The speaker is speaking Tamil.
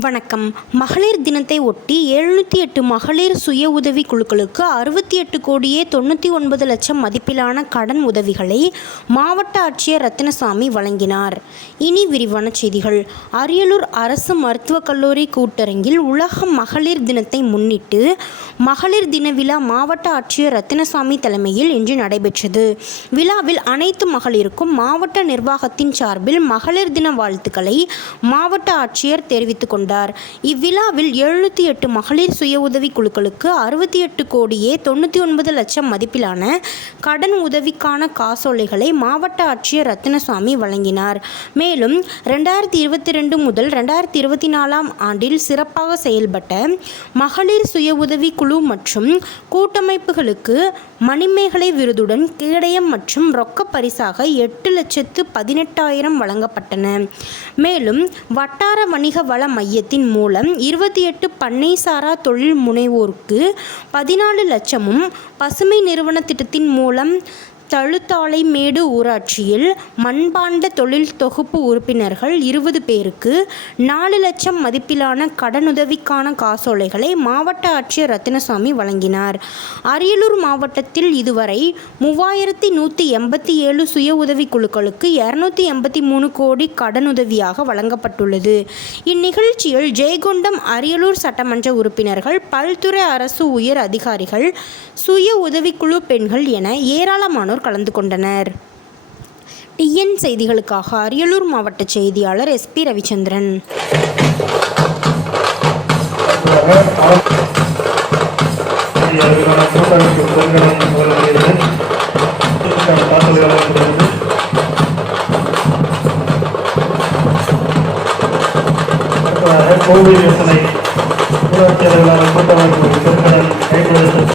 வணக்கம். மகளிர் தினத்தை ஒட்டி எழுநூற்றி எட்டு மகளிர் சுய உதவி குழுக்களுக்கு அறுபத்தி எட்டு கோடியே தொண்ணூற்றி ஒன்பது லட்சம் மதிப்பிலான கடன் உதவிகளை மாவட்ட ஆட்சியர் ரத்தினசாமி வழங்கினார். இனி விரிவான செய்திகள். அரியலூர் அரசு மருத்துவக் கல்லூரி கூட்டரங்கில் உலக மகளிர் தினத்தை முன்னிட்டு மகளிர் தின விழா மாவட்ட ஆட்சியர் ரத்தினசாமி தலைமையில் இன்று நடைபெற்றது. விழாவில் அனைத்து மகளிருக்கும் மாவட்ட நிர்வாகத்தின் சார்பில் மகளிர் தின வாழ்த்துக்களை மாவட்ட ஆட்சியர் தெரிவித்துக் கொண்டார். இவ்விழாவில் எழுநூற்றி எட்டு மகளிர் சுய உதவி குழுக்களுக்கு அறுபத்தி எட்டு கோடியே தொண்ணூற்றி ஒன்பது லட்சம் மதிப்பிலான கடன் உதவிக்கான காசோலைகளை மாவட்ட ஆட்சியர் ரத்தினசாமி வழங்கினார். மேலும் ரெண்டாயிரத்தி இருபத்தி ரெண்டு முதல் ரெண்டாயிரத்தி இருபத்தி நாலாம் ஆண்டில் சிறப்பாக செயல்பட்ட மகளிர் சுய உதவி குழு மற்றும் கூட்டமைப்புகளுக்கு மணிமேகலை விருதுடன் கேடயம் மற்றும் ரொக்க பரிசாக எட்டு லட்சத்து பதினெட்டாயிரம் வழங்கப்பட்டன. மேலும் வட்டார வணிக வள மையத்தின் மூலம் இருபத்தி எட்டு பண்ணைசாரா தொழில் முனைவோருக்கு பதினாலு லட்சமும் பசுமை நிறுவன திட்டத்தின் மூலம் தழுத்தாலைமேடு ஊராட்சியில் மண்பாண்ட தொழில் தொகுப்பு உறுப்பினர்கள் இருபது பேருக்கு நாலு லட்சம் மதிப்பிலான கடனுதவிக்கான காசோலைகளை மாவட்ட ஆட்சியர் ரத்தினசாமி வழங்கினார். அரியலூர் மாவட்டத்தில் இதுவரை மூவாயிரத்தி நூற்றி எண்பத்தி ஏழு சுய உதவி குழுக்களுக்கு இரநூத்தி எண்பத்தி மூணு கோடி கடனுதவியாக வழங்கப்பட்டுள்ளது. இந்நிகழ்ச்சியில் ஜெயகொண்டம் அரியலூர் சட்டமன்ற உறுப்பினர்கள் பல்துறை அரசு உயர் அதிகாரிகள் சுய உதவிக்குழு பெண்கள் என ஏராளமானோர் கலந்து கொண்டனர். டிஎன் செய்திகளுக்காக அரியலூர் மாவட்ட செய்தியாளர் எஸ்பி ரவிச்சந்திரன். கோவில் யோசனை கூட்டமைப்பு